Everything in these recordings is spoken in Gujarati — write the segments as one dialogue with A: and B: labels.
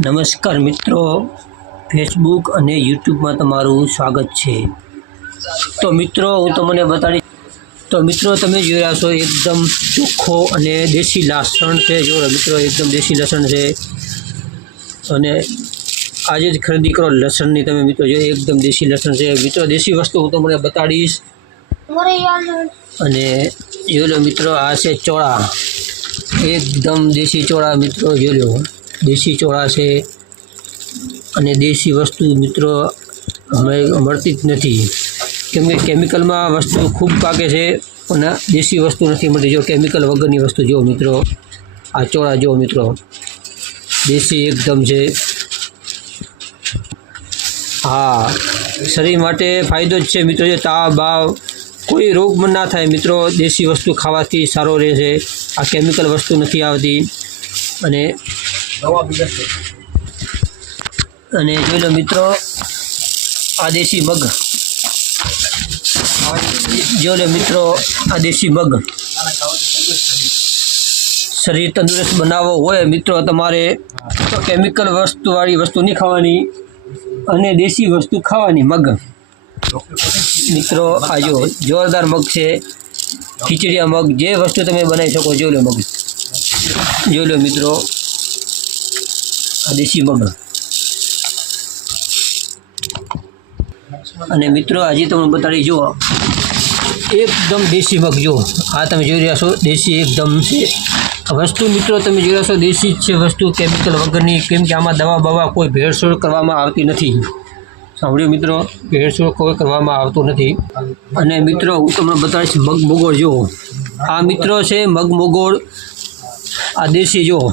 A: નમસ્કાર મિત્રો. ફેસબુક અને યુટ્યુબમાં તમારું સ્વાગત છે. તો મિત્રો, હું તમને બતાડી તો મિત્રો, તમે જોઈ રહ્યા છો એકદમ ચોખ્ખો અને દેશી લસણ છે. જો મિત્રો, એકદમ દેશી લસણ છે. અને આજે જ ખરીદી કરો લસણની. તમે મિત્રો જો એકદમ દેશી લસણ છે. મિત્રો, દેશી વસ્તુ હું તમને બતાડીશ. અને જોઈ લો મિત્રો, આ છે ચોળા. એકદમ દેશી ચોળા મિત્રો, જોઈ લો. દેશી ચોળા છે. અને દેશી વસ્તુ મિત્રો હવે મળતી જ નથી. કેમ કે કેમિકલમાં વસ્તુ ખૂબ પાકે છે અને દેશી વસ્તુ નથી મળતી. જો કેમિકલ વગરની વસ્તુ જો મિત્રો, આ ચોળા જો મિત્રો. દેશી એકદમ છે. હા, શરીર માટે ફાયદો જ છે મિત્રો. જે તાવ, બાવ, કોઈ રોગ પણ ના થાય મિત્રો, દેશી વસ્તુ ખાવાથી સારો રહે છે. આ કેમિકલ વસ્તુ નથી આવતી. અને અને જોઈ લો મિત્રો, આ દેશી મગ. જોઈ લો મિત્રો, આ દેશી મગ. શરીર તંદુરસ્ત બનાવવો હોય મિત્રો તમારે, તો કેમિકલ વસ્તુવાળી વસ્તુ નહીં ખાવાની અને દેશી વસ્તુ ખાવાની મગ. મિત્રો, આ જો જોરદાર મગ છે. ખીચડીયા મગ, જે વસ્તુ તમે બનાવી શકો જોઈ લો મગ. જોઈ લો મિત્રો આ દેશી મગ અને મિત્રો, આજે તમને બતાડી જુઓ, એકદમ દેશી મગ જુઓ. આ તમે જોઈ રહ્યા છો, દેશી એકદમ છે. વસ્તુ મિત્રો, તમે જોઈ રહ્યા છો, દેશી જ છે વસ્તુ કેમિકલ વગરની, કેમ કે આમાં દવા બવા કોઈ ભેળસોળ કરવામાં આવતી નથી. સાંભળ્યું મિત્રો? ભેળસોળ કોઈ કરવામાં આવતું નથી. અને મિત્રો, હું તમને બતાવીશ મગ મોગોળ જુઓ. આ મિત્રો છે મગ મોગોળ આ દેશી જુઓ.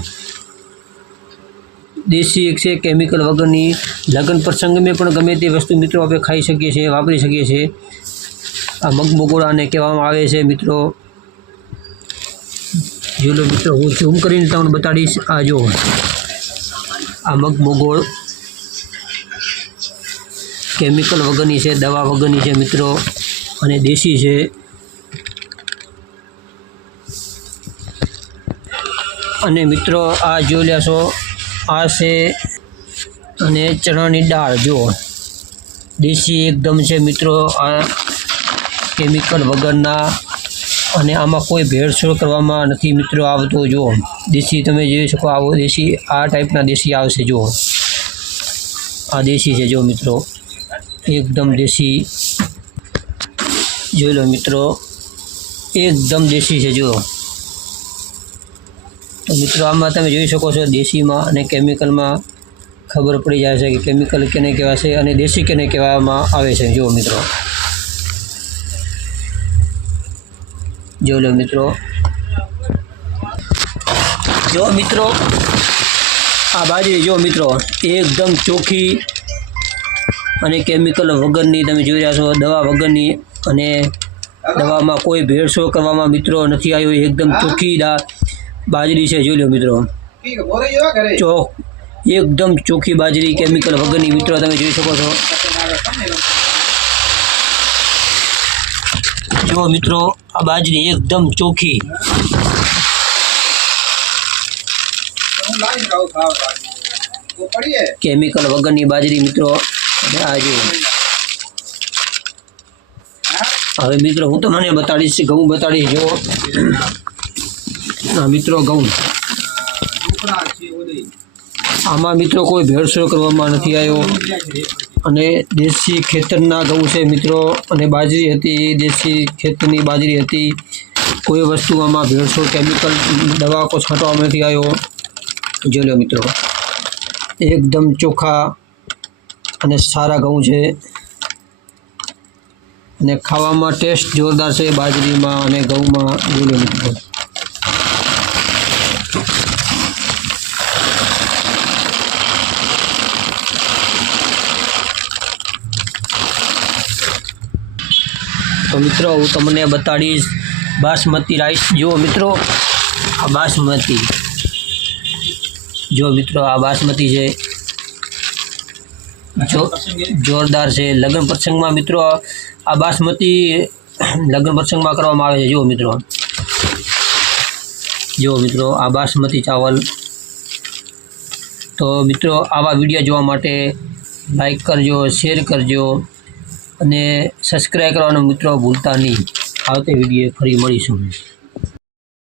A: દેશી એક છે કેમિકલ વગરની લગ્ન પ્રસંગમાં પણ ગમે તે વસ્તુ મિત્રો આપણે ખાઈ શકીએ છીએ, વાપરી શકીએ છીએ. આ મગમગોળાને કહેવામાં આવે છે, મિત્રો. જો મિત્રો, હું ઝૂમ કરીને તમને બતાડીશ. આ જો, આ મગમગોળ કેમિકલ વગરની છે, દવા વગરની છે, મિત્રો. અને દેશી છે. અને મિત્રો, આ જોઈ લેશો આ છે અને ચણાની દાળ, જુઓ. દેશી એકદમ છે મિત્રો, આ કેમિકલ વગરના. અને આમાં કોઈ ભેળસેળ કરવામાં નથી મિત્રો આવતો, જુઓ. દેશી તમે જોઈ શકો આવો, દેશી, આ ટાઈપના દેશી આવશે, જુઓ. આ દેશી છે જો મિત્રો. એકદમ દેશી. જોઈ લો મિત્રો, એકદમ દેશી છે, જુઓ. મિત્રો, આમાં તમે જોઈ શકો છો દેશીમાં અને કેમિકલમાં ખબર પડી જાય છે કે કેમિકલ કેને કહેવાશે અને દેશી કેને કહેવામાં આવે છે. જુઓ મિત્રો. જોઈ લો મિત્રો. જો મિત્રો. આ બાજરી જો મિત્રો. એકદમ ચોખ્ખી અને કેમિકલ વગરની તમે જોઈ રહ્યા છો. દવા વગરની અને દવામાં કોઈ ભેળસેળ કરવામાં મિત્રો નથી આવ્યો એકદમ ચોખ્ખી દા બાજરી છે જોઈ લો મિત્રો. ચોક એકદમ ચોખ્ખી બાજરી કેમિકલ વગરની મિત્રો તમે જોઈ શકો છો. જો મિત્રો આ બાજરી એકદમ ચોખ્ખી. કેમિકલ વગરની બાજરી મિત્રો. અને આ જો. હવે મિત્રો હું તમને બતાડીશ ઘઉં બતાડીશ જો. આ મિત્રો ઘઉં આમાં મિત્રો કોઈ ભેળસેળ કરવામાં નથી આવ્યો. અને દેશી ખેતરના ઘઉં છે મિત્રો, અને બાજરી હતી, દેશી ખેતરની બાજરી હતી. કોઈ વસ્તુ આમાં ભેળસેળ કેમિકલ દવા કોઈ છાંટવામાં નથી આવ્યો. જોઈ લો મિત્રો, એકદમ ચોખ્ખા અને સારા ઘઉં છે. અને ખાવામાં ટેસ્ટ જોરદાર છે બાજરીમાં અને ઘઉંમાં જોઈ મિત્રો. તો મિત્રો, હું તમને બતાડીશ બાસમતી રાઈસ જુઓ મિત્રો, આ બાસમતી. જો મિત્રો, આ બાસમતી છે. જો, જોરદાર છે. લગ્ન પ્રસંગમાં મિત્રો, આ બાસમતી લગ્ન પ્રસંગમાં કરવામાં આવે છે. જુઓ મિત્રો. જુઓ મિત્રો, આ બાસમતી ચાવલ. તો મિત્રો, આવા વીડિયો જોવા માટે લાઈક કરજો શેર કરજો. અને સબસ્ક્રાઈબ કરવાનું મિત્રો ભૂલતા નહીં. આવતી વીડિયો ફરી મળીશું.